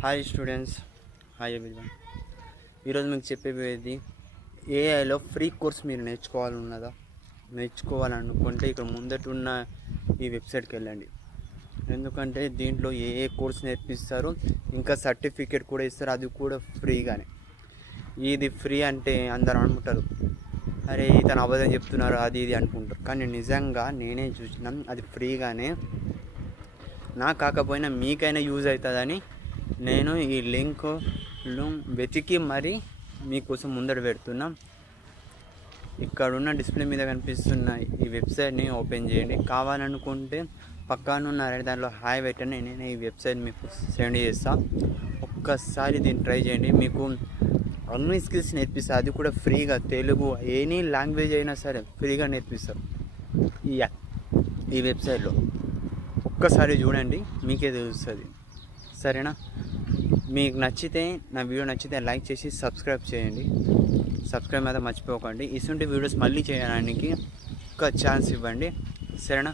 Hi students, hi everyone. ఈరోజు మీకు చెప్పేది ఏఐలో ఫ్రీ కోర్స్ మీరు నేర్చుకోవాలనుకుంటే ఇక్కడ ముందట ఉన్న ఈ వెబ్సైట్కి వెళ్ళండి. ఎందుకంటే దీంట్లో ఏ కోర్స్ నేర్పిస్తారు, ఇంకా సర్టిఫికేట్ కూడా ఇస్తారు, అది కూడా ఫ్రీగానే. ఇది ఫ్రీ అంటే అందరూ అనుకుంటారు, అరే ఇతను అబద్ధం చెప్తున్నారు అది ఇది అనుకుంటారు. కానీ నిజంగా నేనే చూసినాం, అది ఫ్రీగానే. నాకు కాకపోయినా మీకైనా యూజ్ అవుతుందని నేను ఈ లింక్ను వెతికి మరీ మీకోసం ముందర పెడుతున్నా. ఇక్కడ ఉన్న డిస్ప్లే మీద కనిపిస్తున్న ఈ వెబ్సైట్ని ఓపెన్ చేయండి. కావాలనుకుంటే పక్కనున్న దాంట్లో హాయ్ పెట్టండి, నేను ఈ వెబ్సైట్ మీకు సెండ్ చేస్తాను. ఒక్కసారి దీన్ని ట్రై చేయండి. మీకు అన్ని స్కిల్స్ నేర్పిస్తారు, అది కూడా ఫ్రీగా. తెలుగు ఎనీ లాంగ్వేజ్ అయినా సరే ఫ్రీగా నేర్పిస్తారు ఈ వెబ్సైట్లో. ఒక్కసారి చూడండి, మీకే తెలుస్తుంది. సరేనా? మీకు నచ్చితే, నా వీడియో నచ్చితే లైక్ చేసి సబ్స్క్రైబ్ చేయండి. సబ్స్క్రైబ్ మీద మర్చిపోకండి. ఇటువంటి వీడియోస్ మళ్ళీ చేయడానికి ఒక ఛాన్స్ ఇవ్వండి. సరేనా?